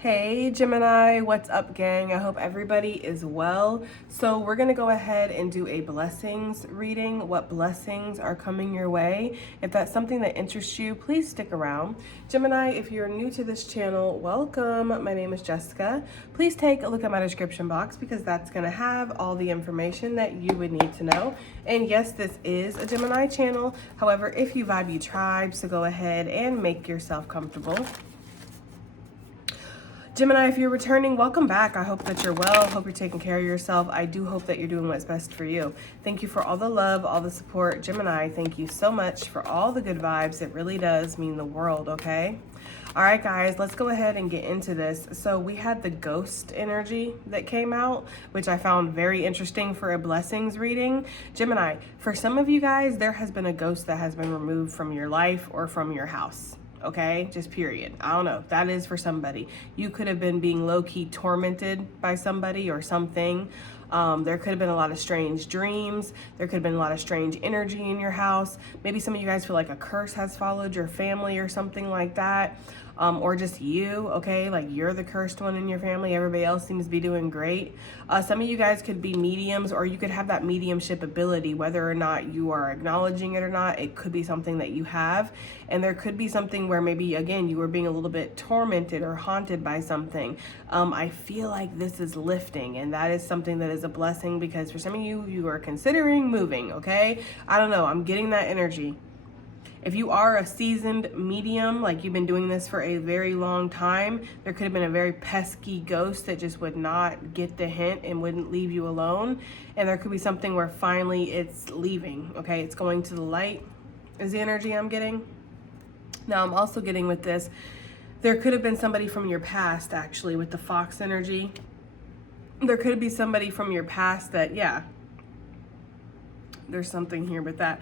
Hey Gemini, what's up gang? I hope everybody is well. So we're going to go ahead and do a blessings reading, what blessings are coming your way. If that's something that interests you, please stick around. Gemini, if you're new to this channel, welcome. My name is Jessica. Please take a look at my description box because that's going to have all the information that you would need to know. And yes, this is a Gemini channel. However, if you vibe, you tribe, so go ahead and make yourself comfortable. Gemini, if you're returning, welcome back. I hope that you're well. Hope you're taking care of yourself. I do hope that you're doing what's best for you. Thank you for all the love, all the support. Gemini, thank you so much for all the good vibes. It really does mean the world, okay? All right, guys, let's go ahead and get into this. So we had the ghost energy that came out, which I found very interesting for a blessings reading. Gemini, for some of you guys, there has been a ghost that has been removed from your life or from your house. Okay, just period. I don't know. That is for somebody. You could have been being low-key tormented by somebody or something. There could have been a lot of strange dreams. There could have been a lot of strange energy in your house. Maybe some of you guys feel like a curse has followed your family or something like that. Or just you, okay? Like you're the cursed one in your family. Everybody else seems to be doing great. Some of you guys could be mediums, or you could have that mediumship ability, whether or not you are acknowledging it or not. It could be something that you have. And there could be something where maybe, again, you were being a little bit tormented or haunted by something. I feel like this is lifting, and that is something that is a blessing because for some of you, you are considering moving, okay? I don't know. I'm getting that energy. If you are a seasoned medium, like you've been doing this for a very long time, there could have been a very pesky ghost that just would not get the hint and wouldn't leave you alone. And there could be something where finally it's leaving, okay? It's going to the light is the energy I'm getting. Now I'm also getting with this, there could have been somebody from your past actually with the fox energy. There could be somebody from your past that, yeah, there's something here with that.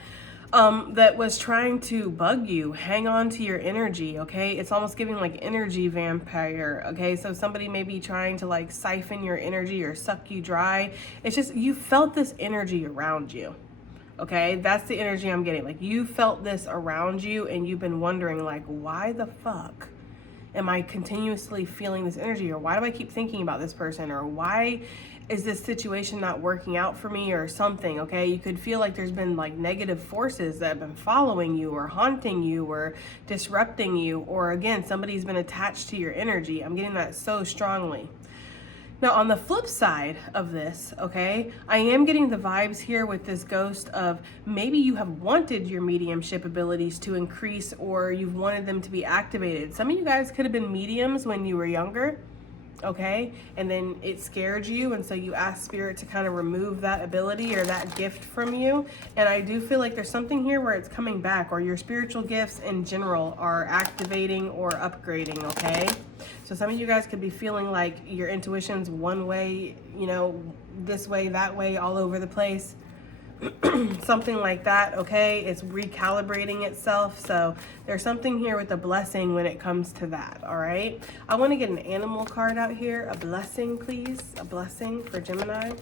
That was trying to bug you, hang on to your energy, okay? It's almost giving like energy vampire, okay? So somebody may be trying to like siphon your energy or suck you dry. It's just, you felt this energy around you, okay? That's the energy I'm getting. Like you felt this around you and you've been wondering like, why the fuck am I continuously feeling this energy? Or why do I keep thinking about this person? Or why is this situation not working out for me or something, okay? You could feel like there's been like negative forces that have been following you or haunting you or disrupting you, or again, somebody's been attached to your energy. I'm getting that so strongly. Now, on the flip side of this, okay, I am getting the vibes here with this ghost of maybe you have wanted your mediumship abilities to increase or you've wanted them to be activated. Some of you guys could have been mediums when you were younger, okay, and then it scared you, and so you asked spirit to kind of remove that ability or that gift from you. And I do feel like there's something here where it's coming back, or your spiritual gifts in general are activating or upgrading, okay? So some of you guys could be feeling like your intuition's one way, you know, this way, that way, all over the place. Something like that, okay? It's recalibrating itself. So there's something here with a blessing when it comes to that, all right? I want to get an animal card out here. A blessing, please. A blessing for Gemini.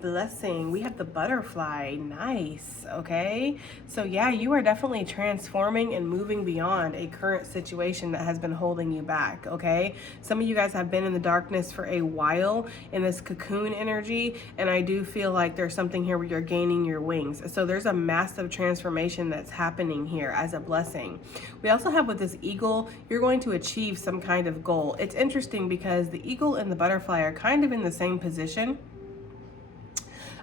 Blessing. We have the butterfly. Nice. Okay, so yeah, you are definitely transforming and moving beyond a current situation that has been holding you back. Okay, some of you guys have been in the darkness for a while in this cocoon energy, and I do feel like there's something here where you're gaining your wings. So there's a massive transformation that's happening here as a blessing. We also have with this eagle, you're going to achieve some kind of goal. It's interesting because the eagle and the butterfly are kind of in the same position.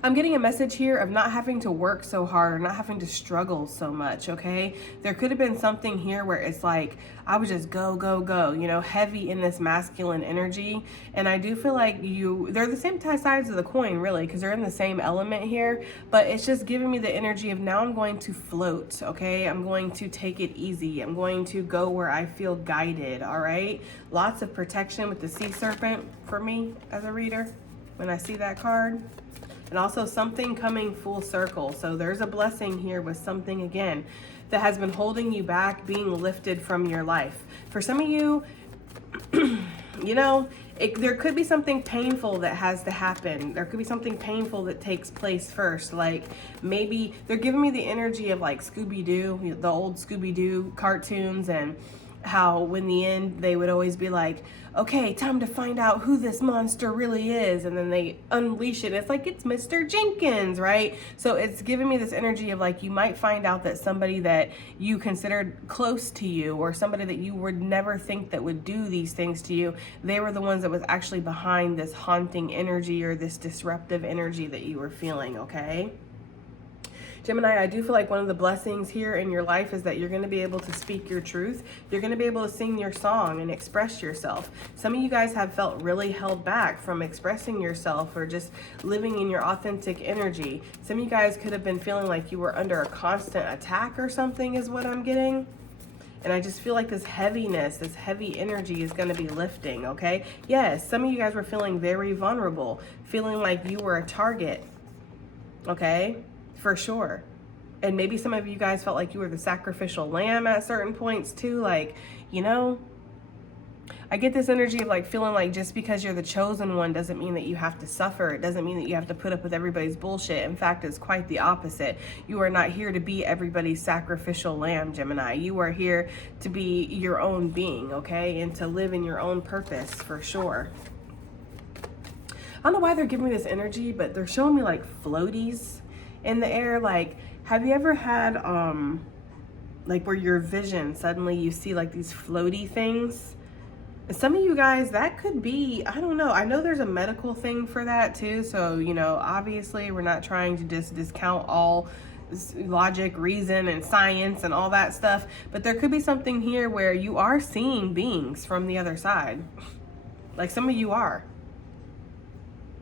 I'm getting a message here of not having to work so hard or not having to struggle so much, okay? There could have been something here where it's like, I would just go, go, go, you know, heavy in this masculine energy. And I do feel like they're the same sides of the coin, really, because they're in the same element here. But it's just giving me the energy of now I'm going to float, okay? I'm going to take it easy. I'm going to go where I feel guided, all right? Lots of protection with the sea serpent for me as a reader when I see that card. And also something coming full circle. So there's a blessing here with something, again, that has been holding you back being lifted from your life. For some of you, you know, there could be something painful that has to happen. There could be something painful that takes place first. Like maybe they're giving me the energy of like Scooby-Doo, the old Scooby-Doo cartoons, and how when the end they would always be like, okay, time to find out who this monster really is, and then they unleash it. It's like, it's Mr. Jenkins, right? So it's giving me this energy of like, you might find out that somebody that you considered close to you, or somebody that you would never think that would do these things to you, they were the ones that was actually behind this haunting energy or this disruptive energy that you were feeling, okay? Gemini, I do feel like one of the blessings here in your life is that you're going to be able to speak your truth. You're going to be able to sing your song and express yourself. Some of you guys have felt really held back from expressing yourself or just living in your authentic energy. Some of you guys could have been feeling like you were under a constant attack or something is what I'm getting. And I just feel like this heaviness, this heavy energy is going to be lifting, okay? Yes, some of you guys were feeling very vulnerable, feeling like you were a target, okay? For sure. And maybe some of you guys felt like you were the sacrificial lamb at certain points too. Like, you know, I get this energy of like feeling like just because you're the chosen one doesn't mean that you have to suffer. It doesn't mean that you have to put up with everybody's bullshit. In fact, it's quite the opposite. You are not here to be everybody's sacrificial lamb, Gemini. You are here to be your own being, okay? And to live in your own purpose, for sure. I don't know why they're giving me this energy, but they're showing me like floaties in the air. Like, have you ever had like where your vision suddenly you see like these floaty things? And some of you guys, that could be, I don't know, I know there's a medical thing for that too, so you know, obviously we're not trying to just discount all logic, reason, and science and all that stuff, but there could be something here where you are seeing beings from the other side. Like, some of you are.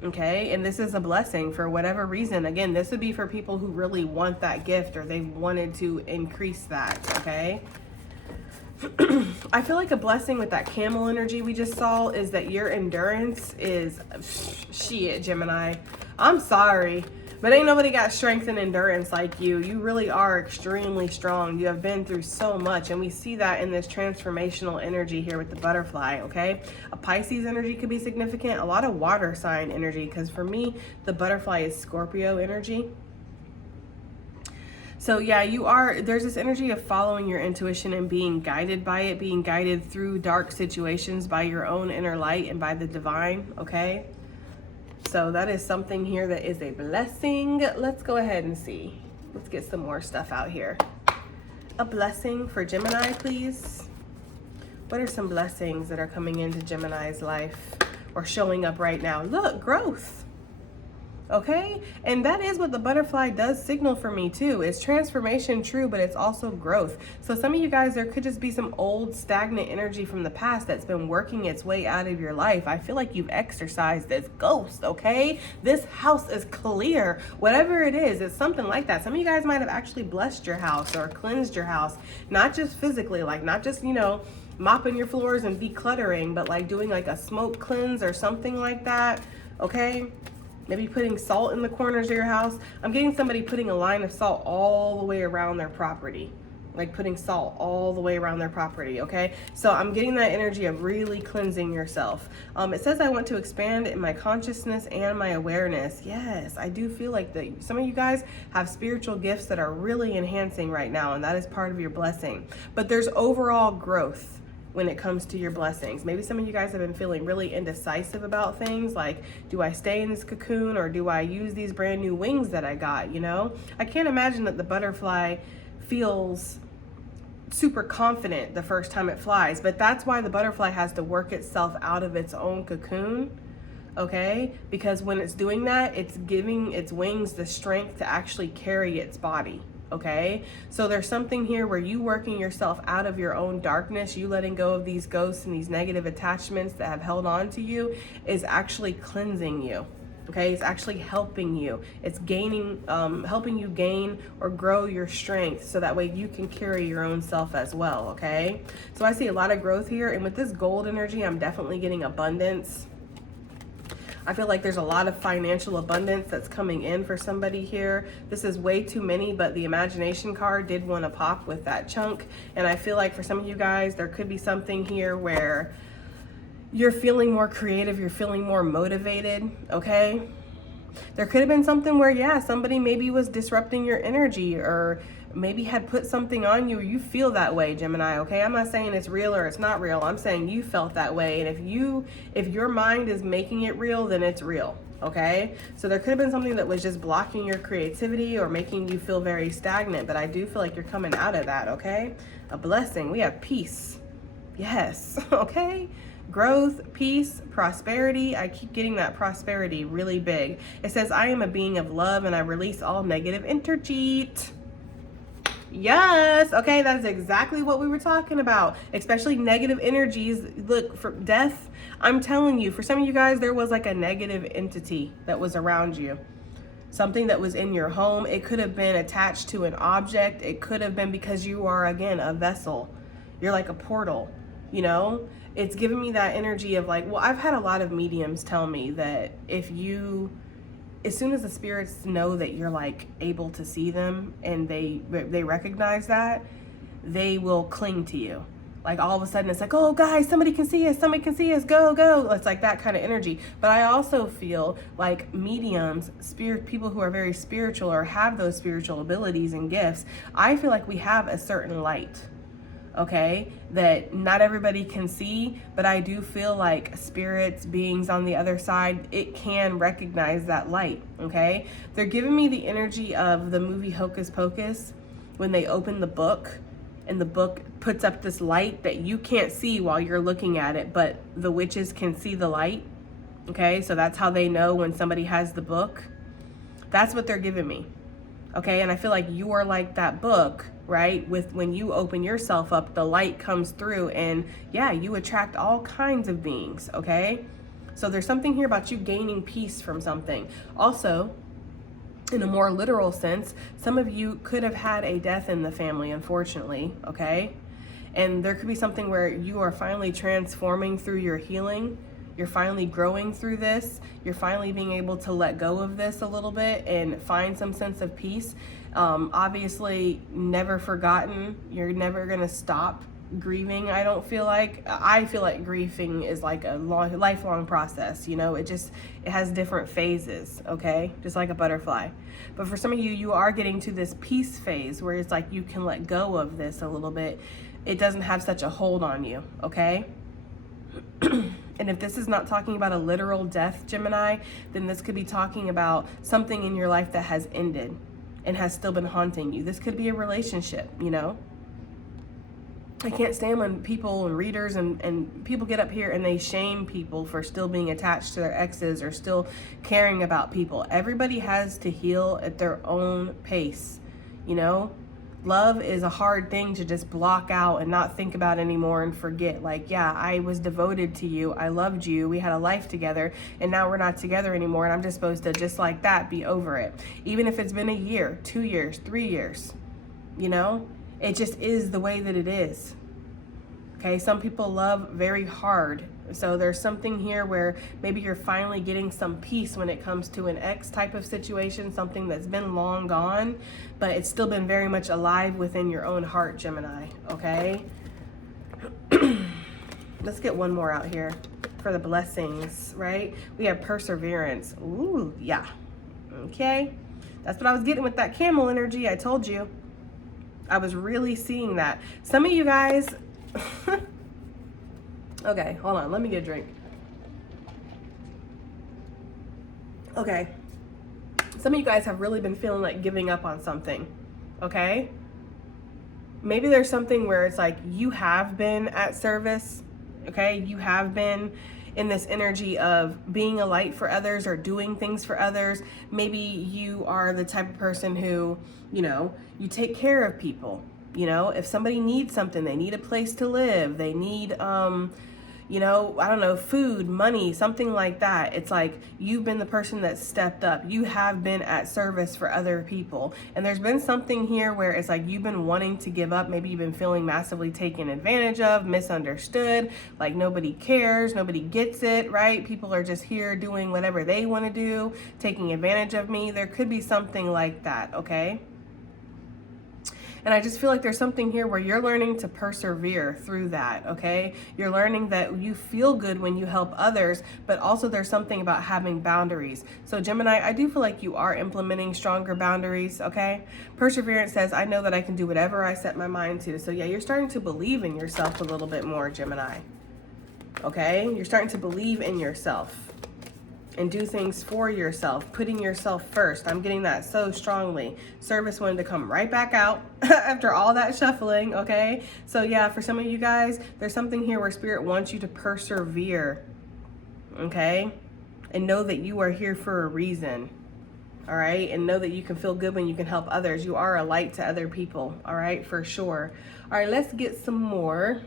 Okay, and this is a blessing for whatever reason. Again, this would be for people who really want that gift or they wanted to increase that, okay? I feel like a blessing with that camel energy we just saw is that your endurance is, shit, Gemini. I'm sorry, but ain't nobody got strength and endurance like you. You really are extremely strong. You have been through so much, and we see that in this transformational energy here with the butterfly, okay? A Pisces energy could be significant. A lot of water sign energy, because for me, the butterfly is Scorpio energy. So yeah, there's this energy of following your intuition and being guided by it, being guided through dark situations by your own inner light and by the divine, okay? So that is something here that is a blessing. Let's go ahead and see. Let's get some more stuff out here. A blessing for Gemini, please. What are some blessings that are coming into Gemini's life or showing up right now? Look, growth. Okay, and that is what the butterfly does signal for me too. It's transformation, true, but it's also growth. So some of you guys, there could just be some old stagnant energy from the past that's been working its way out of your life. I feel like you've exorcised this ghost, okay? This house is clear. Whatever it is, it's something like that. Some of you guys might have actually blessed your house or cleansed your house, not just physically, like not just, you know, mopping your floors and decluttering, but like doing like a smoke cleanse or something like that, okay? Maybe putting salt in the corners of your house. I'm getting somebody putting a line of salt all the way around their property. Like putting salt all the way around their property, okay? So I'm getting that energy of really cleansing yourself. It says I want to expand in my consciousness and my awareness. Yes, I do feel like that. Some of you guys have spiritual gifts that are really enhancing right now, and that is part of your blessing. But there's overall growth when it comes to your blessings. Maybe some of you guys have been feeling really indecisive about things, like, do I stay in this cocoon or do I use these brand new wings that I got, you know? I can't imagine that the butterfly feels super confident the first time it flies, but that's why the butterfly has to work itself out of its own cocoon, okay? Because when it's doing that, it's giving its wings the strength to actually carry its body. Okay, so there's something here where you working yourself out of your own darkness, you letting go of these ghosts and these negative attachments that have held on to you is actually cleansing you. Okay, it's actually helping you. It's gaining, helping you gain or grow your strength so that way you can carry your own self as well. Okay, so I see a lot of growth here, and with this gold energy, I'm definitely getting abundance. I feel like there's a lot of financial abundance that's coming in for somebody here. This is way too many, but the imagination card did want to pop with that chunk. And I feel like for some of you guys, there could be something here where you're feeling more creative, you're feeling more motivated, okay? There could have been something where, yeah, somebody maybe was disrupting your energy, or maybe had put something on you, or you feel that way, Gemini, okay? I'm not saying it's real or it's not real. I'm saying you felt that way. And if your mind is making it real, then it's real, okay? So there could have been something that was just blocking your creativity or making you feel very stagnant, but I do feel like you're coming out of that, okay? A blessing. We have peace. Yes, okay? Growth, peace, prosperity. I keep getting that prosperity really big. It says, I am a being of love and I release all negative energy. Yes, okay, that's exactly what we were talking about, especially negative energies. Look, for death, I'm telling you, for some of you guys, there was like a negative entity that was around you. Something that was in your home. It could have been attached to an object. It could have been because you are, again, a vessel. You're like a portal, you know? It's giving me that energy of like, well, I've had a lot of mediums tell me that as soon as the spirits know that you're like able to see them and they recognize that, they will cling to you. Like all of a sudden it's like, oh guys, somebody can see us, go. It's like that kind of energy. But I also feel like mediums, people who are very spiritual or have those spiritual abilities and gifts, I feel like we have a certain light, okay, that not everybody can see, but I do feel like spirits, beings on the other side, it can recognize that light, okay? They're giving me the energy of the movie Hocus Pocus when they open the book and the book puts up this light that you can't see while you're looking at it, but the witches can see the light, okay? So that's how they know when somebody has the book. That's what they're giving me, okay? And I feel like you are like that book, right? When you open yourself up, the light comes through and yeah, you attract all kinds of beings, okay? So there's something here about you gaining peace from something. Also, in a more literal sense, some of you could have had a death in the family, unfortunately, okay? And there could be something where you are finally transforming through your healing. You're finally growing through this. You're finally being able to let go of this a little bit and find some sense of peace. Obviously, never forgotten. You're never going to stop grieving, I don't feel like. I feel like grieving is like a lifelong process, you know? It has different phases, okay? Just like a butterfly. But for some of you, you are getting to this peace phase where it's like you can let go of this a little bit. It doesn't have such a hold on you, okay? And if this is not talking about a literal death, Gemini, then this could be talking about something in your life that has ended and has still been haunting you. This could be a relationship, you know? I can't stand when people and readers and people get up here and they shame people for still being attached to their exes or still caring about people. Everybody has to heal at their own pace, you know? Love is a hard thing to just block out and not think about anymore and forget. Like, yeah, I was devoted to you. I loved you. We had a life together and now we're not together anymore. And I'm just supposed to, just like that, be over it. Even if it's been a year, 2 years, 3 years, you know, it just is the way that it is. Okay, some people love very hard. So there's something here where maybe you're finally getting some peace when it comes to an ex type of situation, something that's been long gone, but it's still been very much alive within your own heart, Gemini, okay? Let's get one more out here for the blessings, right? We have perseverance. Ooh, yeah. Okay. That's what I was getting with that camel energy. I told you. I was really seeing that. Some of you guys... Okay, hold on. Let me get a drink. Okay. Some of you guys have really been feeling like giving up on something, okay? Maybe there's something where it's like you have been at service, okay? You have been in this energy of being a light for others or doing things for others. Maybe you are the type of person who, you know, you take care of people. You know, if somebody needs something, they need a place to live, they need, you know, I don't know, food, money, something like that. It's like you've been the person that stepped up. You have been at service for other people. And there's been something here where it's like you've been wanting to give up. Maybe you've been feeling massively taken advantage of, misunderstood, like nobody cares, nobody gets it, right? People are just here doing whatever they want to do, taking advantage of me. There could be something like that, okay? And I just feel like there's something here where you're learning to persevere through that, okay? You're learning that you feel good when you help others, but also there's something about having boundaries. So Gemini, I do feel like you are implementing stronger boundaries, okay? Perseverance says, I know that I can do whatever I set my mind to. So yeah, you're starting to believe in yourself a little bit more, Gemini, okay? You're starting to believe in yourself and do things for yourself, putting yourself first. I'm getting that so strongly. Service wanted to come right back out after all that shuffling, okay? So yeah, for some of you guys, there's something here where Spirit wants you to persevere, okay? And know that you are here for a reason, all right? And know that you can feel good when you can help others. You are a light to other people, all right? For sure. All right, let's get some more.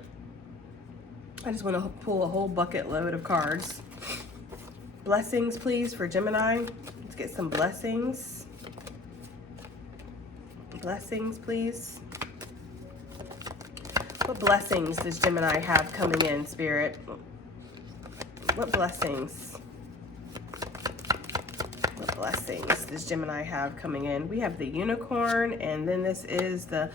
I just want to pull a whole bucket load of cards. Blessings, please, for Gemini. Let's get some blessings. Blessings, please. What blessings does Gemini have coming in, Spirit? What blessings? What blessings does Gemini have coming in? We have the unicorn, and then this is the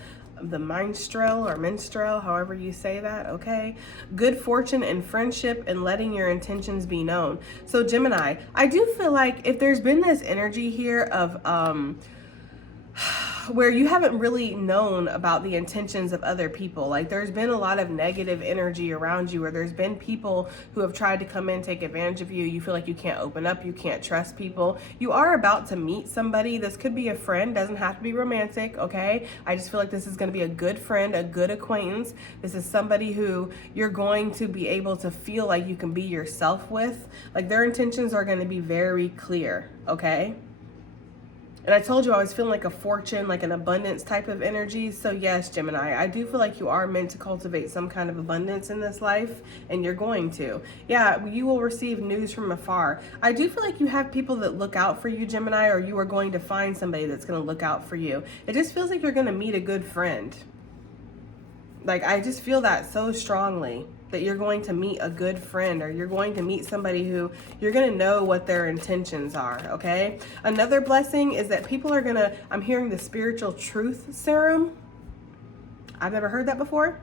minstrel or minstrel, however you say that, okay? Good fortune and friendship and letting your intentions be known. So Gemini, I do feel like if there's been this energy here of where you haven't really known about the intentions of other people, like there's been a lot of negative energy around you, or there's been people who have tried to come in, take advantage of you. You feel like you can't open up, you can't trust people. You are about to meet somebody. This could be a friend, doesn't have to be romantic, okay? I just feel like this is going to be a good friend, a good acquaintance. This is somebody who you're going to be able to feel like you can be yourself with. Like their intentions are going to be very clear, okay? And I told you I was feeling like a fortune, like an abundance type of energy. So yes, Gemini, I do feel like you are meant to cultivate some kind of abundance in this life, and you're going to. Yeah, you will receive news from afar. I do feel like you have people that look out for you, Gemini, or you are going to find somebody that's going to look out for you. It just feels like you're going to meet a good friend. Like, I just feel that so strongly, that you're going to meet a good friend, or you're going to meet somebody who you're going to know what their intentions are, okay? Another blessing is that people are going to, I'm hearing the spiritual truth serum. I've never heard that before,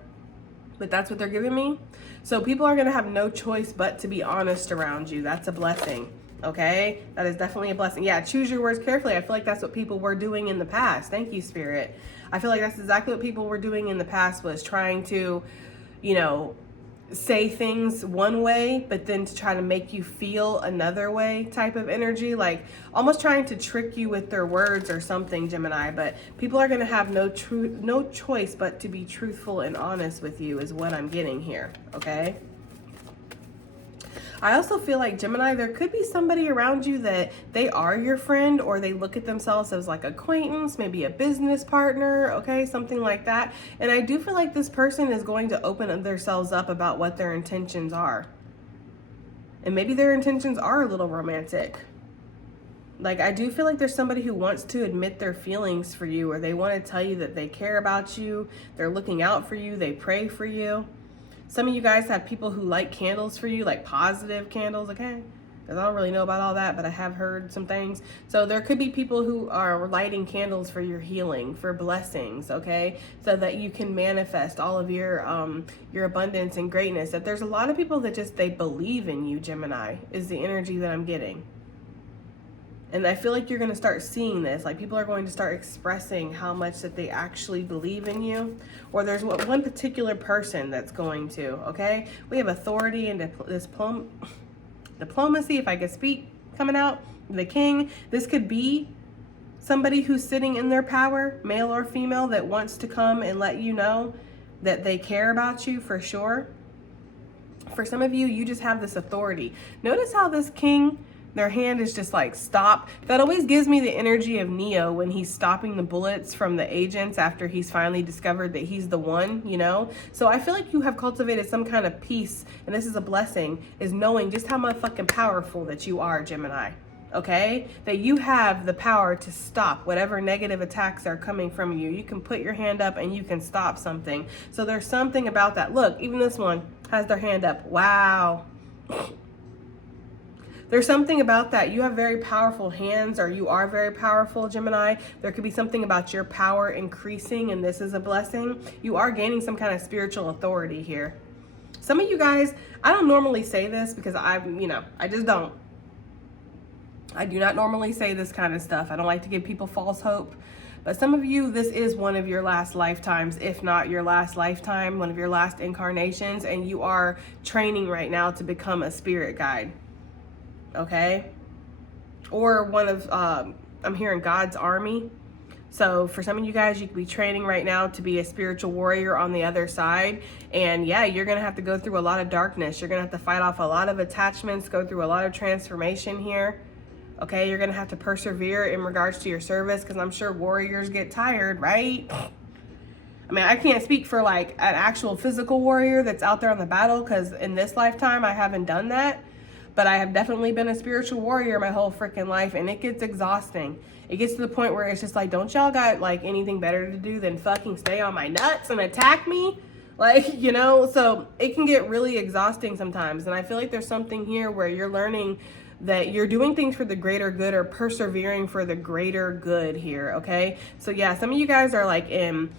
but that's what they're giving me. So people are going to have no choice but to be honest around you. That's a blessing, okay? That is definitely a blessing. Yeah, choose your words carefully. I feel like that's what people were doing in the past. Thank you, Spirit. I feel like that's exactly what people were doing in the past, was trying to, you know, say things one way, but then to try to make you feel another way type of energy, like almost trying to trick you with their words or something, Gemini. But people are going to have no choice but to be truthful and honest with you, is what I'm getting here, okay? I also feel like, Gemini, there could be somebody around you that they are your friend, or they look at themselves as like acquaintance, maybe a business partner, okay, something like that. And I do feel like this person is going to open themselves up about what their intentions are. And maybe their intentions are a little romantic. Like, I do feel like there's somebody who wants to admit their feelings for you, or they want to tell you that they care about you, they're looking out for you, they pray for you. Some of you guys have people who light candles for you, like positive candles, okay? Because I don't really know about all that, but I have heard some things. So there could be people who are lighting candles for your healing, for blessings, okay? So that you can manifest all of your abundance and greatness. That there's a lot of people that just, they believe in you, Gemini, is the energy that I'm getting. And I feel like you're going to start seeing this. Like, people are going to start expressing how much that they actually believe in you. Or there's one particular person that's going to, okay? We have authority and diplomacy, if I could speak, coming out. The king. This could be somebody who's sitting in their power, male or female, that wants to come and let you know that they care about you for sure. For some of you, you just have this authority. Notice how this king, their hand is just like, stop. That always gives me the energy of Neo when he's stopping the bullets from the agents after he's finally discovered that he's the one, you know? So I feel like you have cultivated some kind of peace, and this is a blessing, is knowing just how motherfucking powerful that you are, Gemini, okay? That you have the power to stop whatever negative attacks are coming from you. You can put your hand up and you can stop something. So there's something about that. Look, even this one has their hand up. Wow. There's something about that. You have very powerful hands, or you are very powerful, Gemini. There could be something about your power increasing, and this is a blessing. You are gaining some kind of spiritual authority here. Some of you guys, I don't normally say this because I just don't. I do not normally say this kind of stuff. I don't like to give people false hope. But some of you, this is one of your last lifetimes, if not your last lifetime, one of your last incarnations, and you are training right now to become a spirit guide. Okay? Or one of, I'm hearing God's army. So for some of you guys, you could be training right now to be a spiritual warrior on the other side. And yeah, you're going to have to go through a lot of darkness. You're going to have to fight off a lot of attachments, go through a lot of transformation here. Okay, you're going to have to persevere in regards to your service, because I'm sure warriors get tired, right? I mean, I can't speak for like an actual physical warrior that's out there on the battle, because in this lifetime, I haven't done that. But I have definitely been a spiritual warrior my whole freaking life, and it gets exhausting. It gets to the point where it's just like, don't y'all got like anything better to do than fucking stay on my nuts and attack me? Like, you know, so it can get really exhausting sometimes. And I feel like there's something here where you're learning that you're doing things for the greater good, or persevering for the greater good here, okay? So yeah, some of you guys are like in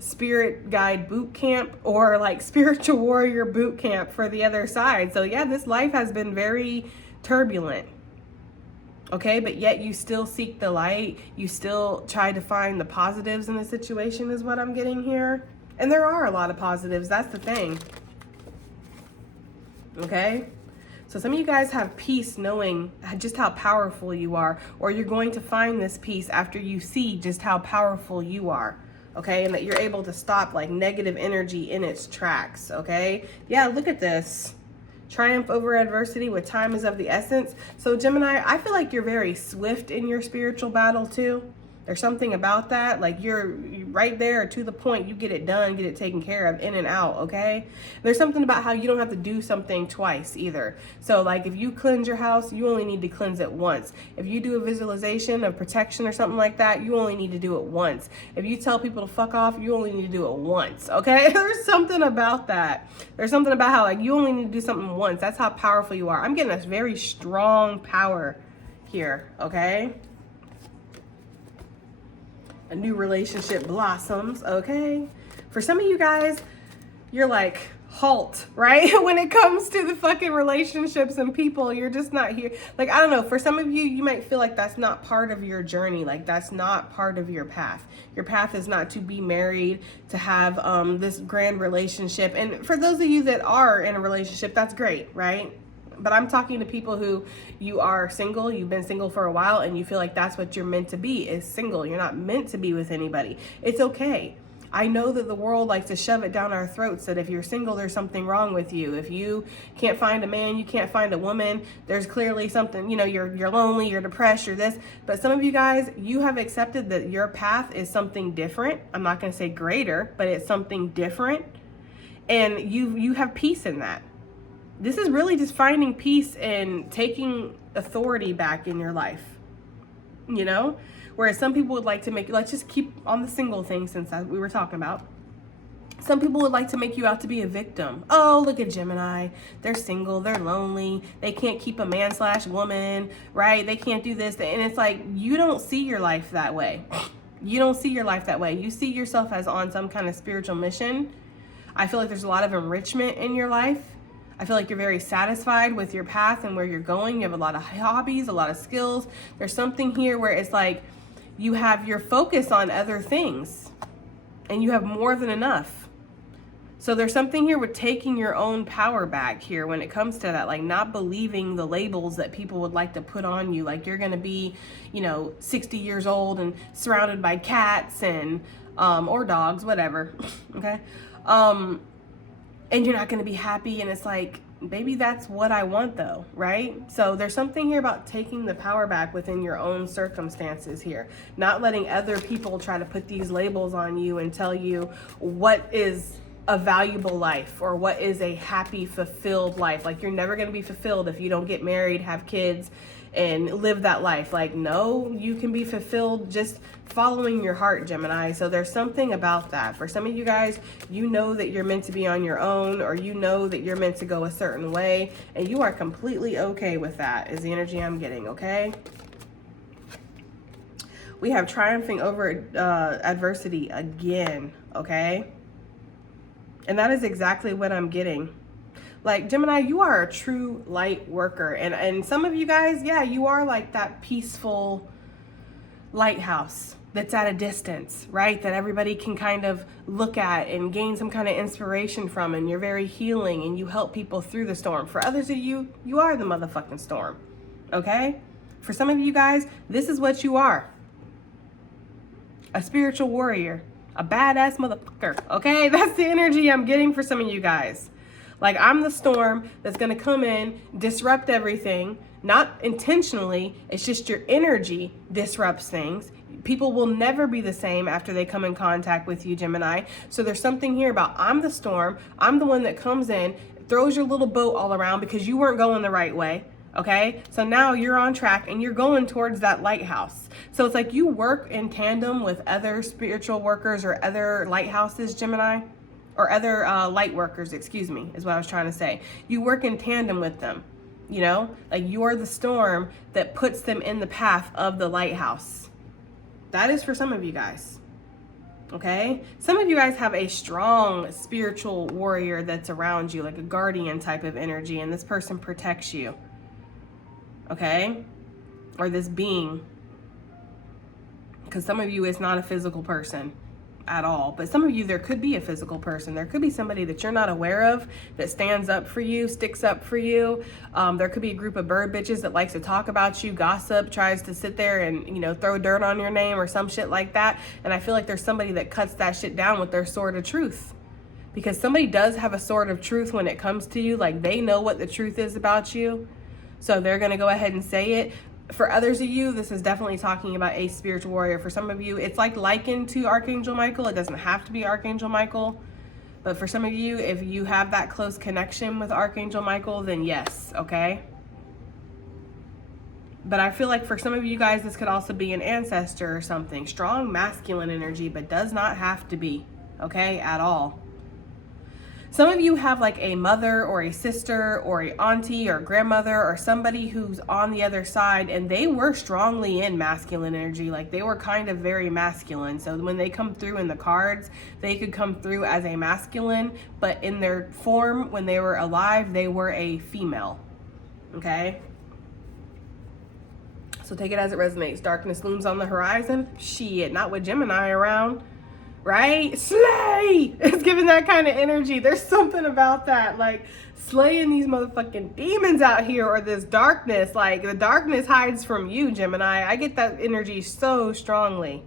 spirit guide boot camp, or like spiritual warrior boot camp for the other side. So yeah, this life has been very turbulent, okay? But yet you still seek the light. You still try to find the positives in the situation is what I'm getting here. And there are a lot of positives. That's the thing, okay? So some of you guys have peace knowing just how powerful you are, or you're going to find this peace after you see just how powerful you are, okay? And that you're able to stop like negative energy in its tracks, okay? Yeah, look at this. Triumph over adversity with time is of the essence. So Gemini, I feel like you're very swift in your spiritual battle too. There's something about that, like you're right there to the point, you get it done, get it taken care of, in and out, okay? There's something about how you don't have to do something twice either. So like if you cleanse your house, you only need to cleanse it once. If you do a visualization of protection or something like that, you only need to do it once. If you tell people to fuck off, you only need to do it once, okay? There's something about that. There's something about how like you only need to do something once. That's how powerful you are. I'm getting a very strong power here, okay? A new relationship blossoms, okay? For some of you guys, you're like, halt, right? When it comes to the fucking relationships and people, you're just not here. Like, I don't know, for some of you, you might feel like that's not part of your journey. Like, that's not part of your path. Your path is not to be married, to have this grand relationship. And for those of you that are in a relationship, that's great, right? But I'm talking to people who you are single, you've been single for a while, and you feel like that's what you're meant to be, is single. You're not meant to be with anybody. It's okay. I know that the world likes to shove it down our throats that if you're single, there's something wrong with you. If you can't find a man, you can't find a woman, there's clearly something, you know, you're lonely, you're depressed, you're this. But some of you guys, you have accepted that your path is something different. I'm not going to say greater, but it's something different. And you have peace in that. This is really just finding peace and taking authority back in your life, you know? Whereas some people would like to make, let's just keep on the single thing since we were talking about. Some people would like to make you out to be a victim. Oh, look at Gemini. They're single, they're lonely, they can't keep a man/woman, right? They can't do this. And it's like, you don't see your life that way. You don't see your life that way. You see yourself as on some kind of spiritual mission. I feel like there's a lot of enrichment in your life. I feel like you're very satisfied with your path and where you're going. You have a lot of hobbies, a lot of skills. There's something here where it's like you have your focus on other things and you have more than enough. So there's something here with taking your own power back here when it comes to that, like not believing the labels that people would like to put on you. Like you're going to be, you know, 60 years old and surrounded by cats and, or dogs, whatever. Okay. And you're not going to be happy. And it's like, maybe that's what I want though, right? So there's something here about taking the power back within your own circumstances here. Not letting other people try to put these labels on you and tell you what is a valuable life, or what is a happy, fulfilled life. Like, you're never going to be fulfilled if you don't get married, have kids, and live that life. Like, no, you can be fulfilled just following your heart, Gemini. So there's something about that. For some of you guys, you know that you're meant to be on your own, or you know that you're meant to go a certain way, and you are completely okay with that, is the energy I'm getting, okay? We have triumphing over adversity again, okay? And that is exactly what I'm getting. Like, Gemini, you are a true light worker. And some of you guys, yeah, you are like that peaceful lighthouse that's at a distance, right? That everybody can kind of look at and gain some kind of inspiration from. And you're very healing and you help people through the storm. For others of you, you are the motherfucking storm, okay? For some of you guys, this is what you are. A spiritual warrior. A badass motherfucker, okay? That's the energy I'm getting for some of you guys. Like, I'm the storm that's gonna come in, disrupt everything, not intentionally, it's just your energy disrupts things. People will never be the same after they come in contact with you, Gemini. So there's something here about, I'm the storm, I'm the one that comes in, throws your little boat all around because you weren't going the right way. Okay, so now you're on track and you're going towards that lighthouse. So it's like you work in tandem with other spiritual workers or other lighthouses, Gemini, or other light workers, excuse me, is what I was trying to say. You work in tandem with them, you know, like you're the storm that puts them in the path of the lighthouse. That is for some of you guys. Okay, some of you guys have a strong spiritual warrior that's around you, like a guardian type of energy, and this person protects you. Okay, or this being, because some of you, it's not a physical person at all, but some of you, there could be a physical person. There could be somebody that you're not aware of that stands up for you, sticks up for you. There could be a group of bird bitches that likes to talk about you, gossip, tries to sit there and, you know, throw dirt on your name or some shit like that. And I feel like there's somebody that cuts that shit down with their sword of truth, because somebody does have a sword of truth when it comes to you. Like, they know what the truth is about you, so they're going to go ahead and say it. For others of you, this is definitely talking about a spiritual warrior. For some of you, it's like likened to Archangel Michael. It doesn't have to be Archangel Michael. But for some of you, if you have that close connection with Archangel Michael, then yes, okay? But I feel like for some of you guys, this could also be an ancestor or something. Strong masculine energy, but does not have to be, okay, at all. Some of you have like a mother or a sister or a auntie or grandmother or somebody who's on the other side, and they were strongly in masculine energy. Like, they were kind of very masculine. So when they come through in the cards, they could come through as a masculine, but in their form, when they were alive, they were a female, okay? So take it as it resonates. Darkness looms on the horizon. Shit, not with Gemini around. Right? Slay! It's giving that kind of energy. There's something about that. Like, slaying these motherfucking demons out here, or this darkness. Like, the darkness hides from you, Gemini. I get that energy so strongly.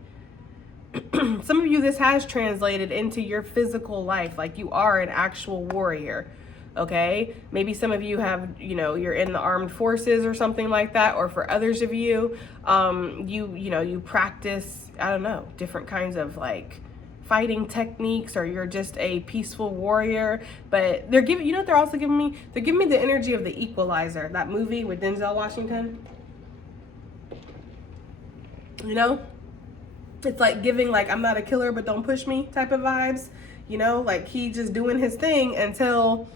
Some of you, this has translated into your physical life. Like, you are an actual warrior. Okay? Maybe some of you have, you know, you're in the armed forces or something like that. Or for others of you, you practice, I don't know, different kinds of like fighting techniques, or you're just a peaceful warrior. But they're giving, you know what they're also giving me? They're giving me the energy of The Equalizer, that movie with Denzel Washington. You know? It's like giving, like, I'm not a killer, but don't push me type of vibes. You know, like he just doing his thing until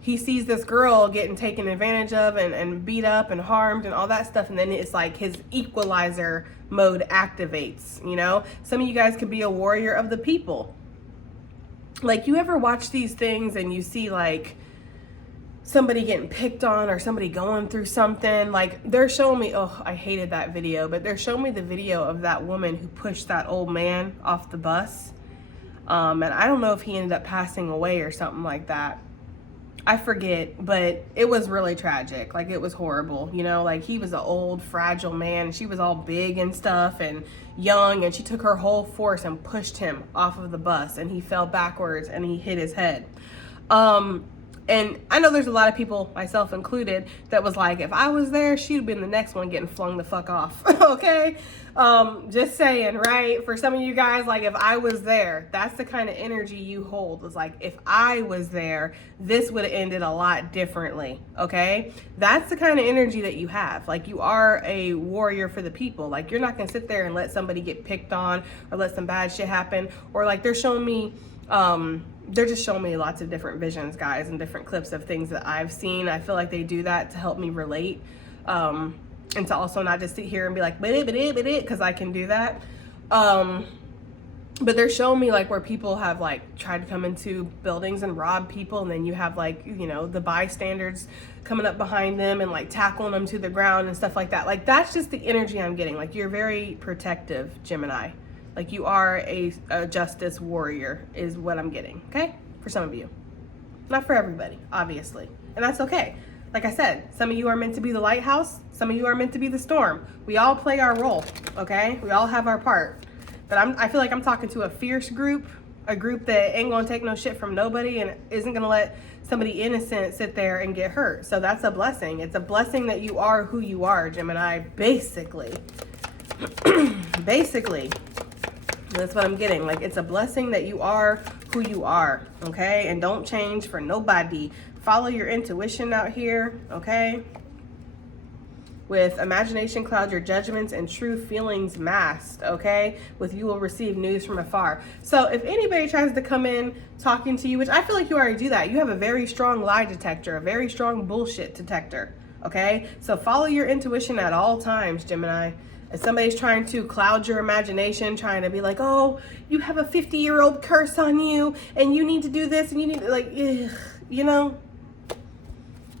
he sees this girl getting taken advantage of and beat up and harmed and all that stuff. And then it's like his equalizer mode activates, you know? Some of you guys could be a warrior of the people. Like, you ever watch these things and you see like somebody getting picked on or somebody going through something? Like, they're showing me, oh, I hated that video, but they're showing me the video of that woman who pushed that old man off the bus. And I don't know if he ended up passing away or something like that. I forget, but it was really tragic. Like, it was horrible, you know? Like, he was an old, fragile man, and she was all big and stuff and young, and she took her whole force and pushed him off of the bus, and he fell backwards and he hit his head. And I know there's a lot of people, myself included, that was like, if I was there, she'd been the next one getting flung the fuck off. Okay? Just saying, right? For some of you guys, like, if I was there, that's the kind of energy you hold. It's like, if I was there, this would have ended a lot differently. Okay? That's the kind of energy that you have. Like, you are a warrior for the people. Like, you're not going to sit there and let somebody get picked on or let some bad shit happen. Or like, they're showing me, they're just showing me lots of different visions, guys, and different clips of things that I've seen. I feel like they do that to help me relate, and to also not just sit here and be like, because I can do that. But they're showing me like where people have like tried to come into buildings and rob people, and then you have like, you know, the bystanders coming up behind them and like tackling them to the ground and stuff like that. Like, that's just the energy I'm getting. Like, you're very protective, Gemini. Like, you are a justice warrior is what I'm getting, okay? For some of you. Not for everybody, obviously. And that's okay. Like I said, some of you are meant to be the lighthouse. Some of you are meant to be the storm. We all play our role, okay? We all have our part. But I feel like I'm talking to a fierce group, a group that ain't gonna take no shit from nobody and isn't gonna let somebody innocent sit there and get hurt. So that's a blessing. It's a blessing that you are who you are, Gemini, basically. Basically. That's what I'm getting. Like, it's a blessing that you are who you are, okay? And don't change for nobody. Follow your intuition out here, okay? With imagination cloud your judgments and true feelings masked, okay? With you will receive news from afar. So if anybody tries to come in talking to you, which I feel like you already do that, you have a very strong lie detector, a very strong bullshit detector, okay? So follow your intuition at all times, Gemini. If somebody's trying to cloud your imagination, trying to be like, oh, you have a 50-year-old curse on you and you need to do this and you need to, like, ugh, you know,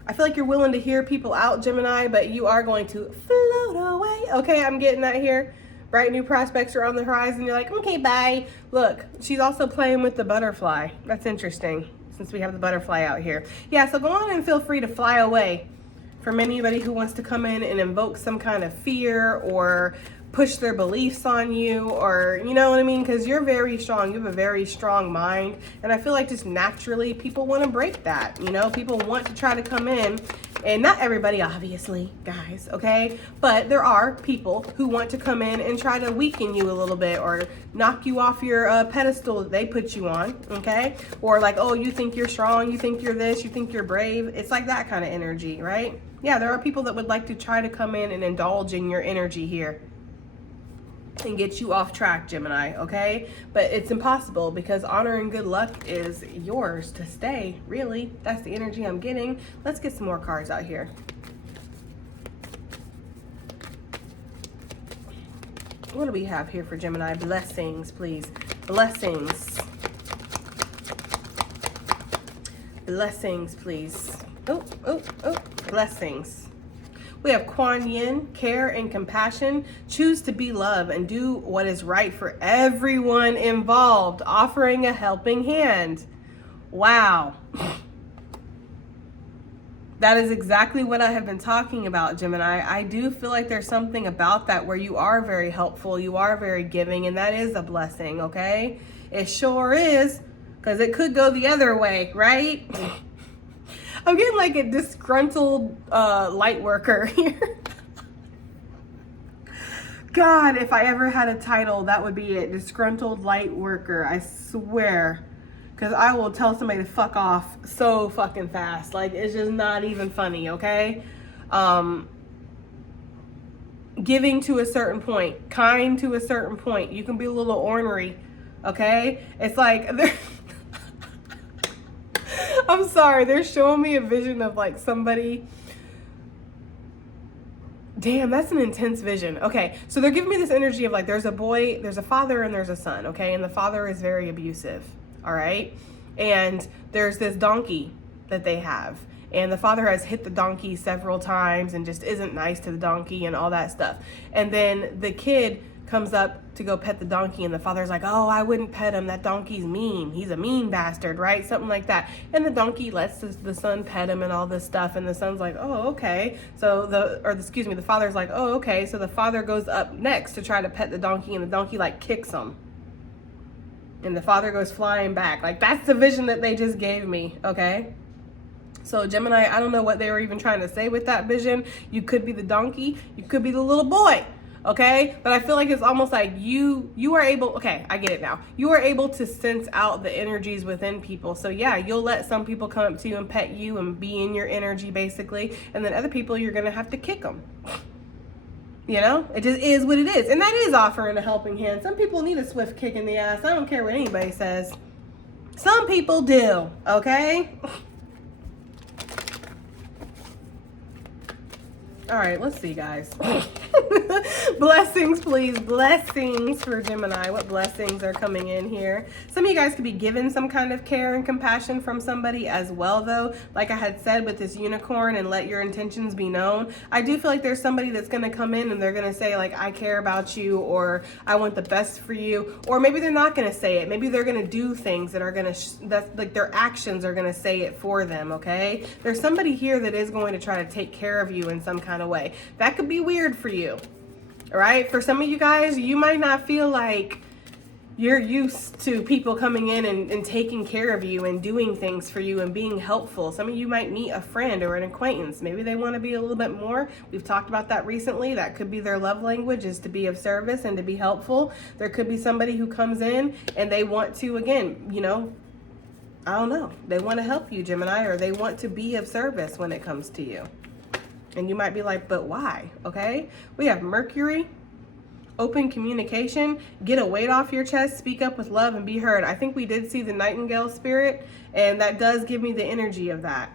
I feel like you're willing to hear people out, Gemini, but you are going to float away. Okay, I'm getting that here. Bright new prospects are on the horizon. You're like, okay, bye. Look, she's also playing with the butterfly. That's interesting, since we have the butterfly out here. Yeah, so go on and feel free to fly away from anybody who wants to come in and invoke some kind of fear or push their beliefs on you, or, you know what I mean? Because you're very strong. You have a very strong mind. And I feel like just naturally people want to break that. You know, people want to try to come in, and not everybody, obviously, guys, okay? But there are people who want to come in and try to weaken you a little bit or knock you off your pedestal that they put you on, okay? Or like, oh, you think you're strong, you think you're this, you think you're brave. It's like that kind of energy, right? Yeah, there are people that would like to try to come in and indulge in your energy here and get you off track, Gemini, okay? But it's impossible, because honor and good luck is yours to stay, really. That's the energy I'm getting. Let's get some more cards out here. What do we have here for Gemini? Blessings, please. Blessings. Blessings, please. Oh, blessings. We have Kuan Yin, care and compassion. Choose to be love and do what is right for everyone involved, offering a helping hand. Wow. That is exactly what I have been talking about, Gemini. I do feel like there's something about that where you are very helpful, you are very giving, and that is a blessing, okay? It sure is, because it could go the other way, right? I'm getting like a disgruntled light worker here. God, if I ever had a title, that would be it. Disgruntled light worker, I swear. Because I will tell somebody to fuck off so fucking fast. Like, it's just not even funny, okay? Giving to a certain point. Kind to a certain point. You can be a little ornery, okay? It's like... I'm sorry, they're showing me a vision of like somebody. Damn, that's an intense vision. Okay, so they're giving me this energy of like there's a boy, there's a father, and there's a son, okay? And the father is very abusive, all right? And there's this donkey that they have. And the father has hit the donkey several times and just isn't nice to the donkey and all that stuff. And then the kid comes up to go pet the donkey, and the father's like, oh, I wouldn't pet him, that donkey's mean, he's a mean bastard, right? Something like that. And the donkey lets the son pet him and all this stuff, and the son's like, oh, okay. So the father's like, oh, okay. So the father goes up next to try to pet the donkey, and the donkey like kicks him, and the father goes flying back. Like, that's the vision that they just gave me, okay? So Gemini, I don't know what they were even trying to say with that vision. You could be the donkey, you could be the little boy, okay? But I feel like it's almost like you are able, okay, I get it now. You are able to sense out the energies within people. So yeah, you'll let some people come up to you and pet you and be in your energy basically. And then other people, you're gonna have to kick them. You know, it just is what it is. And that is offering a helping hand. Some people need a swift kick in the ass. I don't care what anybody says. Some people do, okay? All right, let's see, guys. Blessings, please. Blessings for Gemini. What blessings are coming in here? Some of you guys could be given some kind of care and compassion from somebody as well, though. Like I had said with this unicorn and let your intentions be known. I do feel like there's somebody that's going to come in and they're going to say, like, I care about you, or I want the best for you. Or maybe they're not going to say it. Maybe they're going to do things that are going to, that's like their actions are going to say it for them, okay? There's somebody here that is going to try to take care of you in some kind of way. That could be weird for you. All right, for some of you guys, you might not feel like you're used to people coming in and taking care of you and doing things for you and being helpful. Some of you might meet a friend or an acquaintance. Maybe they want to be a little bit more. We've talked about that recently. That could be their love language, is to be of service and to be helpful. There could be somebody who comes in and they want to, again, you know, I don't know. They want to help you, Gemini, or they want to be of service when it comes to you. And you might be like, but why? Okay. We have Mercury, open communication, get a weight off your chest, speak up with love and be heard. I think we did see the Nightingale spirit, and that does give me the energy of that.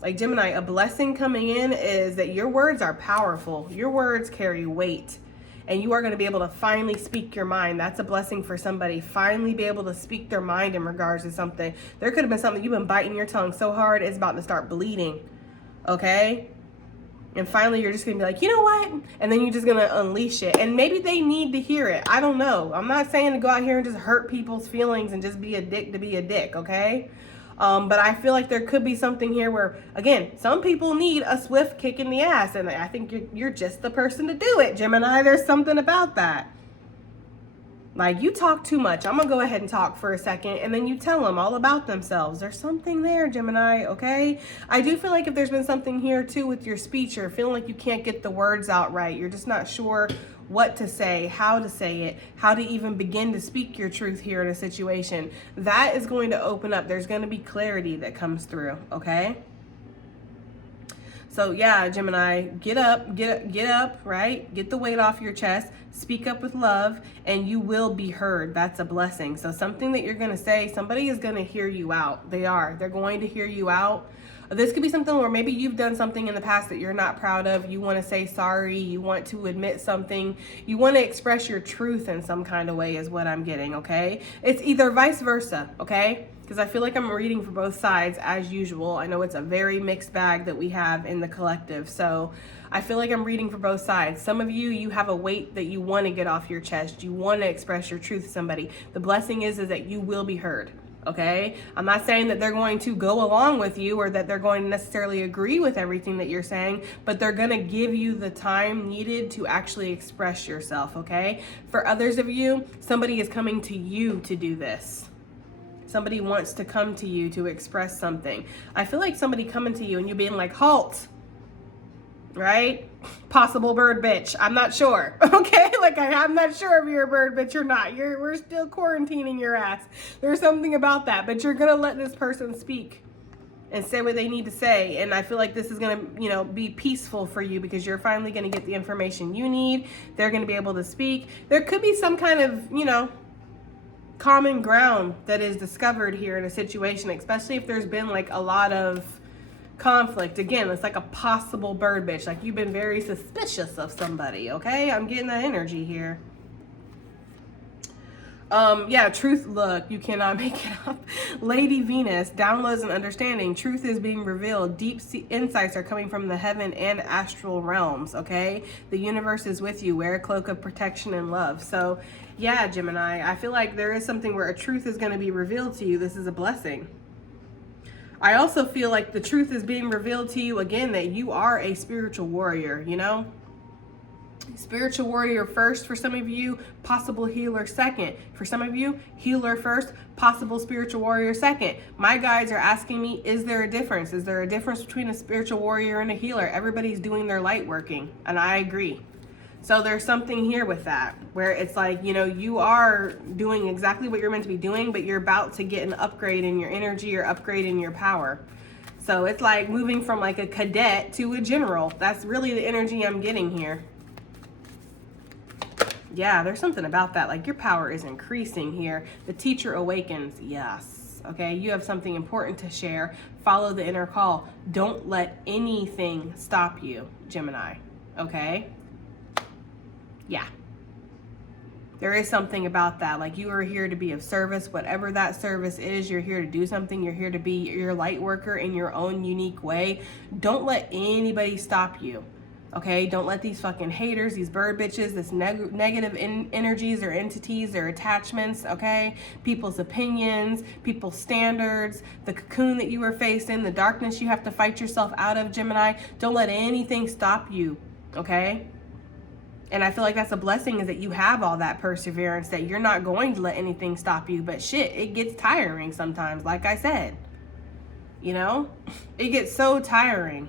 Like Gemini, a blessing coming in is that your words are powerful. Your words carry weight, and you are going to be able to finally speak your mind. That's a blessing for somebody. Finally be able to speak their mind in regards to something. There could have been something you've been biting your tongue so hard it's about to start bleeding. Okay. And finally, you're just going to be like, you know what? And then you're just going to unleash it. And maybe they need to hear it. I don't know. I'm not saying to go out here and just hurt people's feelings and just be a dick to be a dick, okay? But I feel like there could be something here where, again, some people need a swift kick in the ass. And I think you're just the person to do it, Gemini. There's something about that. Like, you talk too much. I'm going to go ahead and talk for a second, and then you tell them all about themselves. There's something there, Gemini, okay? I do feel like if there's been something here, too, with your speech, or feeling like you can't get the words out right, you're just not sure what to say, how to say it, how to even begin to speak your truth here in a situation. That is going to open up. There's going to be clarity that comes through, okay? So yeah, Gemini, get up, right? Get the weight off your chest, speak up with love, and you will be heard. That's a blessing. So something that you're going to say, somebody is going to hear you out. They're going to hear you out. This could be something where maybe you've done something in the past that you're not proud of. You want to say sorry. You want to admit something. You want to express your truth in some kind of way is what I'm getting, okay? It's either vice versa, okay? Because I feel like I'm reading for both sides as usual. I know it's a very mixed bag that we have in the collective. So I feel like I'm reading for both sides. Some of you, you have a weight that you want to get off your chest. You want to express your truth to somebody. The blessing is that you will be heard. Okay, I'm not saying that they're going to go along with you or that they're going to necessarily agree with everything that you're saying, but they're going to give you the time needed to actually express yourself. Okay, for others of you, somebody is coming to you to do this. Somebody wants to come to you to express something. I feel like somebody coming to you and you being like, halt, right? Possible bird bitch. I'm not sure. Okay, like I'm not sure if you're a bird bitch or not. We're still quarantining your ass. There's something about that, but you're gonna let this person speak and say what they need to say. And I feel like this is gonna, be peaceful for you because you're finally gonna get the information you need. They're gonna be able to speak. There could be some kind of, common ground that is discovered here in a situation, especially if there's been like a lot of conflict. Again, it's like a possible bird bitch. Like you've been very suspicious of somebody, okay? I'm getting that energy here. Yeah, truth, look, you cannot make it up. Lady Venus, downloads and understanding. Truth is being revealed. Deep insights are coming from the heaven and astral realms, okay? The universe is with you. Wear a cloak of protection and love. So, yeah, Gemini, I feel like there is something where a truth is going to be revealed to you. This is a blessing. I also feel like the truth is being revealed to you, again, that you are a spiritual warrior, Spiritual warrior first for some of you, possible healer second. For some of you, healer first, possible spiritual warrior second. My guides are asking me, is there a difference? Is there a difference between a spiritual warrior and a healer? Everybody's doing their light working, and I agree. So there's something here with that, where it's like, you know, you are doing exactly what you're meant to be doing, but you're about to get an upgrade in your energy or upgrade in your power. So it's like moving from like a cadet to a general. That's really the energy I'm getting here. Yeah, there's something about that. Like your power is increasing here. The teacher awakens. Yes. Okay. You have something important to share. Follow the inner call. Don't let anything stop you, Gemini. Okay. Yeah. There is something about that. Like you are here to be of service. Whatever that service is, you're here to do something. You're here to be your light worker in your own unique way. Don't let anybody stop you. Okay, don't let these fucking haters, these bird bitches, this negative energies or entities or attachments, okay? People's opinions, people's standards, the cocoon that you were faced in, the darkness you have to fight yourself out of, Gemini. Don't let anything stop you, okay? And I feel like that's a blessing, is that you have all that perseverance, that you're not going to let anything stop you. But shit, it gets tiring sometimes, like I said. You know? It gets so tiring.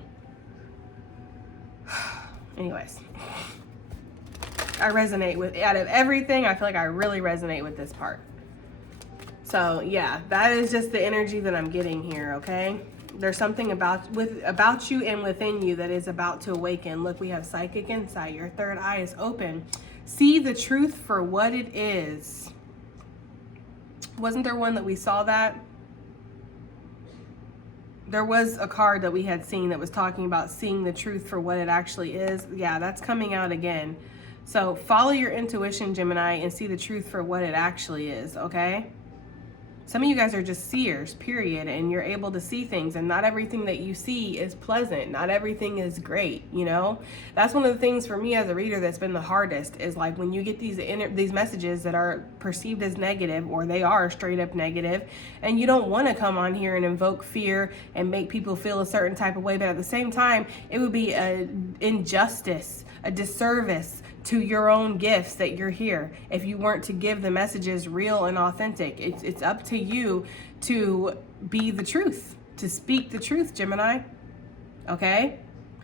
Anyways, I resonate with, out of everything, I feel like I really resonate with this part. So yeah, that is just the energy that I'm getting here, okay? There's something about you and within you that is about to awaken. Look, we have psychic insight. Your third eye is open. See the truth for what it is. Wasn't there one that we saw that? There was a card that we had seen that was talking about seeing the truth for what it actually is. Yeah, that's coming out again. So follow your intuition, Gemini, and see the truth for what it actually is, okay? Some of you guys are just seers, period, and you're able to see things, and not everything that you see is pleasant. Not everything is great, you know? That's one of the things for me as a reader that's been the hardest, is like when you get these messages that are perceived as negative, or they are straight up negative, and you don't want to come on here and invoke fear and make people feel a certain type of way, but at the same time, it would be an injustice, a disservice to your own gifts that you're here if you weren't to give the messages real and authentic. It's up to you to be the truth, to speak the truth, Gemini. Okay?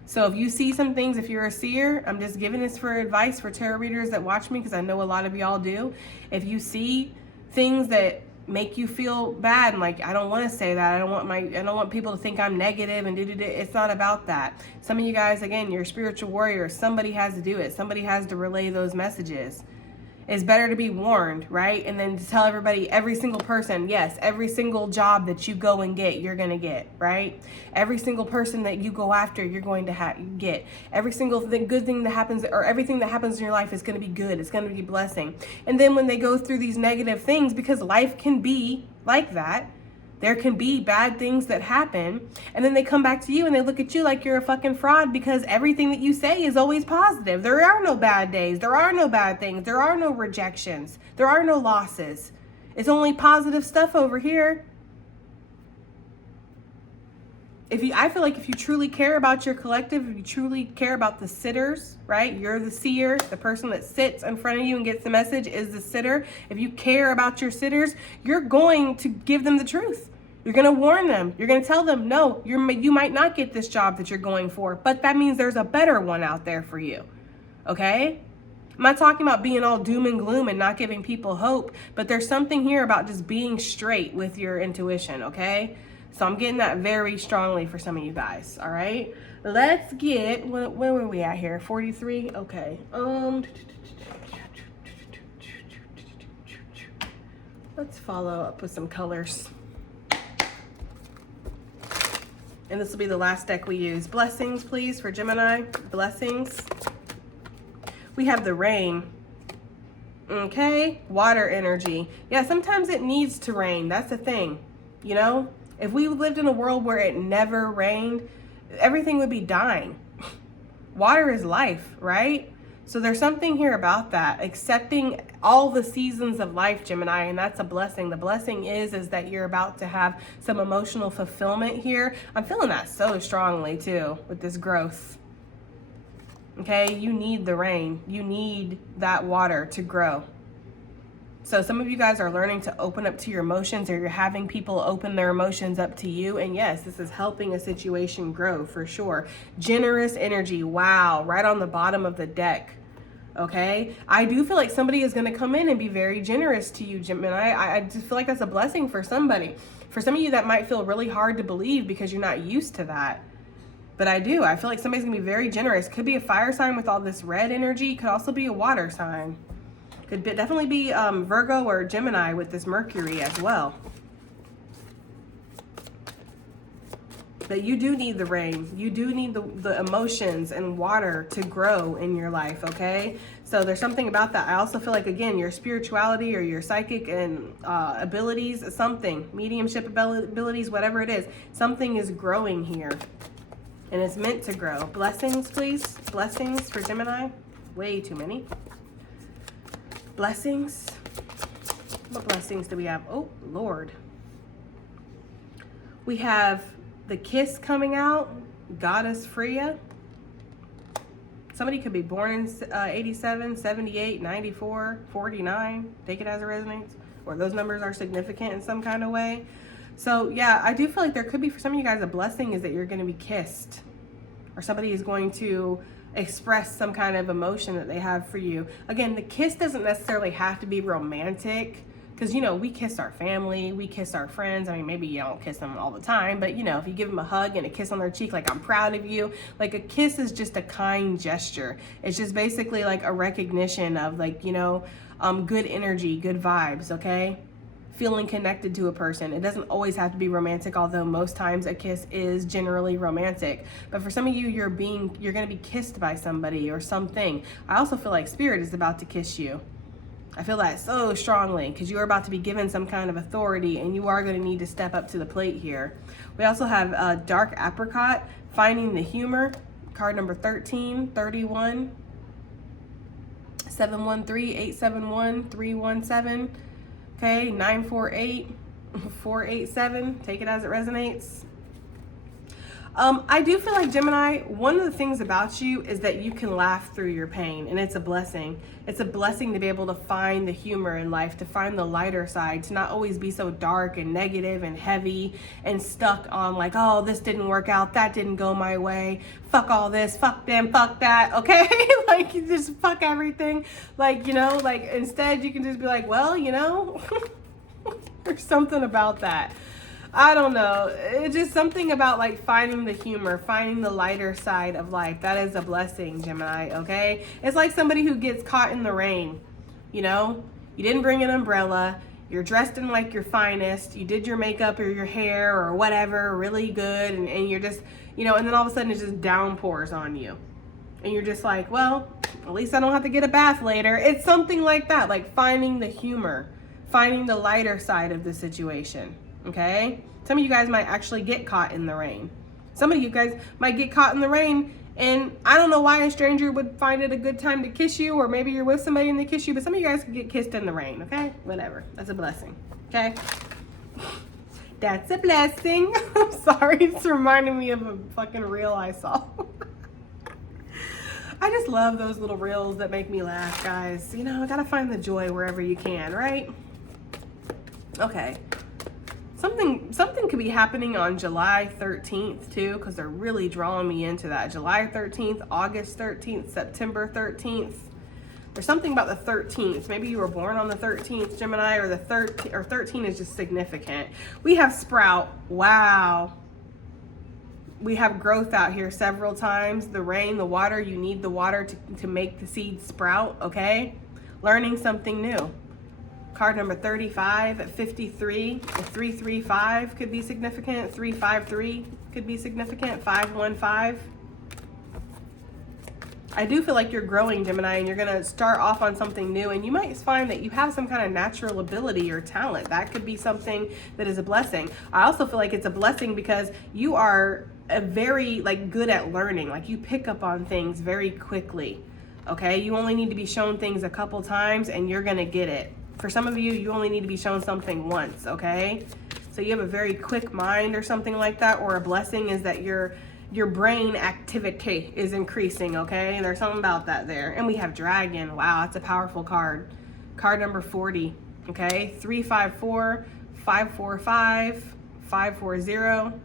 So if you see some things, if you're a seer, I'm just giving this for advice for tarot readers that watch me, because I know a lot of y'all do. If you see things that make you feel bad and like, I don't want to say that, I don't want people to think I'm negative and it's not about that. Some of you guys, again, you're a spiritual warrior. Somebody has to do it. Somebody has to relay those messages. It's better to be warned, right? And then to tell everybody, every single person, yes, every single job that you go and get, you're going to get, right? Every single person that you go after, you're going to get. Every single good thing that happens, or everything that happens in your life is going to be good. It's going to be a blessing. And then when they go through these negative things, because life can be like that, there can be bad things that happen, and then they come back to you and they look at you like you're a fucking fraud, because everything that you say is always positive. There are no bad days. There are no bad things. There are no rejections. There are no losses. It's only positive stuff over here. I feel like if you truly care about your collective, if you truly care about the sitters, right? You're the seer, the person that sits in front of you and gets the message is the sitter. If you care about your sitters, you're going to give them the truth. You're going to warn them. You're going to tell them, no, you might not get this job that you're going for, but that means there's a better one out there for you. Okay? I'm not talking about being all doom and gloom and not giving people hope, but there's something here about just being straight with your intuition, okay? So I'm getting that very strongly for some of you guys, all right? Let's get, where were we at here? 43? Okay. Let's follow up with some colors. And this will be the last deck we use. Blessings, please, for Gemini. Blessings. We have the rain. Okay. Water energy. Yeah, sometimes it needs to rain. That's the thing. You know? If we lived in a world where it never rained, everything would be dying. Water is life, right? So there's something here about that. Accepting all the seasons of life, Gemini, and that's a blessing. The blessing is that you're about to have some emotional fulfillment here. I'm feeling that so strongly too with this growth. Okay, you need the rain. You need that water to grow. So some of you guys are learning to open up to your emotions, or you're having people open their emotions up to you. And yes, this is helping a situation grow for sure. Generous energy. Wow. Right on the bottom of the deck. Okay. I do feel like somebody is going to come in and be very generous to you, Gemini. I just feel like that's a blessing for somebody. For some of you, that might feel really hard to believe because you're not used to that. But I feel like somebody's going to be very generous. Could be a fire sign with all this red energy. Could also be a water sign. Could definitely be Virgo or Gemini with this Mercury as well. But you do need the rain. You do need the emotions and water to grow in your life, okay? So there's something about that. I also feel like, again, your spirituality or your psychic and abilities, something, mediumship abilities, whatever it is, something is growing here. And it's meant to grow. Blessings, please. Blessings for Gemini. Way too many. Blessings. What blessings do we have? Oh, Lord. We have the kiss coming out. Goddess Freya. Somebody could be born in 87, 78, 94, 49. Take it as it resonates. Or those numbers are significant in some kind of way. So, yeah, I do feel like there could be, for some of you guys, a blessing is that you're going to be kissed. Or somebody is going to express some kind of emotion that they have for you. Again, the kiss doesn't necessarily have to be romantic, because, you know, we kiss our family, we kiss our friends. I mean, maybe you don't kiss them all the time, but, you know, if you give them a hug and a kiss on their cheek, like, I'm proud of you, like, a kiss is just a kind gesture. It's just basically like a recognition of, like, you know, good energy, good vibes, okay? Feeling connected to a person. It doesn't always have to be romantic, although most times a kiss is generally romantic. But for some of you, you're going to be kissed by somebody or something. I also feel like Spirit is about to kiss you. I feel that so strongly, because you are about to be given some kind of authority, and you are going to need to step up to the plate here. We also have Dark Apricot, Finding the Humor, card number 13, 31, 713, 871, 317. Okay, 948, 487, take it as it resonates. I do feel like, Gemini, one of the things about you is that you can laugh through your pain, and it's a blessing. It's a blessing to be able to find the humor in life, to find the lighter side, to not always be so dark and negative and heavy and stuck on like, oh, this didn't work out, that didn't go my way, fuck all this, fuck them, fuck that, okay? Like, you just fuck everything. Like, you know, like, instead you can just be like, well, you know, there's something about that. I don't know. It's just something about like finding the humor, finding the lighter side of life. That is a blessing, Gemini, okay? It's like somebody who gets caught in the rain, you know? You didn't bring an umbrella. You're dressed in like your finest. You did your makeup or your hair or whatever really good. And you're just, you know, and then all of a sudden it just downpours on you. And you're just like, well, at least I don't have to get a bath later. It's something like that, like finding the humor, finding the lighter side of the situation. Okay, some of you guys might actually get caught in the rain. Some of you guys might get caught in the rain, and I don't know why a stranger would find it a good time to kiss you, or maybe you're with somebody and they kiss you, but some of you guys could get kissed in the rain, okay? Whatever, that's a blessing, okay? That's a blessing. I'm sorry, it's reminding me of a fucking reel I saw. I just love those little reels that make me laugh, guys. You know, I gotta find the joy wherever you can, right? Okay. Something could be happening on July 13th too, because they're really drawing me into that. July 13th, August 13th, September 13th. There's something about the 13th. Maybe you were born on the 13th, Gemini, or the 13 is just significant. We have sprout. Wow. We have growth out here several times. The rain, the water, you need the water to make the seed sprout, okay? Learning something new. Card number 35, 53, 335 could be significant. 353 could be significant. 515. I do feel like you're growing, Gemini, and you're going to start off on something new, and you might find that you have some kind of natural ability or talent. That could be something that is a blessing. I also feel like it's a blessing because you are very like good at learning. Like, you pick up on things very quickly. Okay, you only need to be shown things a couple times and you're going to get it. For some of you, you only need to be shown something once, okay? So you have a very quick mind or something like that, or a blessing is that you're your brain activity is increasing, okay? There's something about that there. And we have Dragon. Wow, that's a powerful card. Card number 40, okay? 354, 545, 540.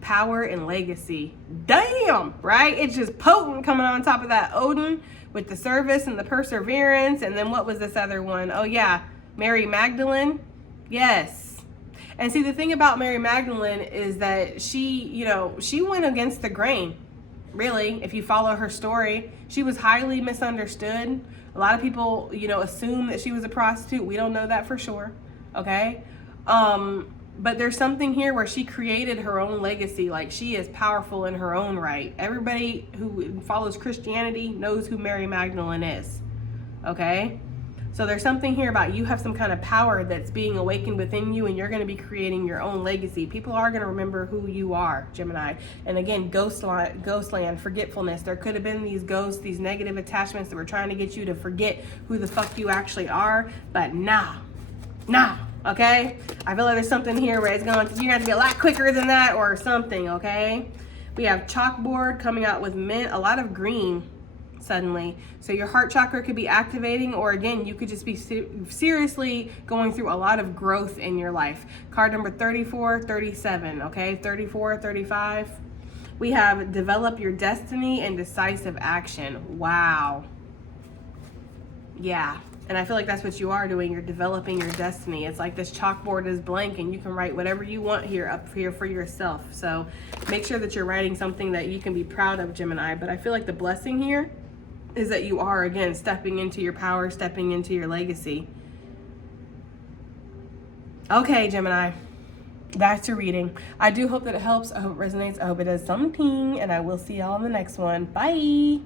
Power and legacy. Damn, right? It's just potent coming on top of that Odin with the service and the perseverance. And then what was this other one? Oh yeah, Mary Magdalene. Yes. And see, the thing about Mary Magdalene is that she went against the grain. Really, if you follow her story, she was highly misunderstood. A lot of people, assume that she was a prostitute. We don't know that for sure. Okay. But there's something here where she created her own legacy. Like, she is powerful in her own right. Everybody who follows Christianity knows who Mary Magdalene is. Okay? So there's something here about you have some kind of power that's being awakened within you, and you're going to be creating your own legacy. People are going to remember who you are, Gemini. And again, ghostland, forgetfulness. There could have been these ghosts, these negative attachments that were trying to get you to forget who the fuck you actually are. But nah. Okay, I feel like there's something here where you're going to be a lot quicker than that or something. Okay, we have chalkboard coming out with mint, a lot of green suddenly. So your heart chakra could be activating, or again, you could just be seriously going through a lot of growth in your life. Card number 34, 37. Okay, 34, 35. We have develop your destiny and decisive action. Wow. Yeah. And I feel like that's what you are doing. You're developing your destiny. It's like this chalkboard is blank and you can write whatever you want up here for yourself. So make sure that you're writing something that you can be proud of, Gemini. But I feel like the blessing here is that you are, again, stepping into your power, stepping into your legacy. Okay, Gemini. Back to reading. I do hope that it helps. I hope it resonates. I hope it does something. And I will see y'all in the next one. Bye.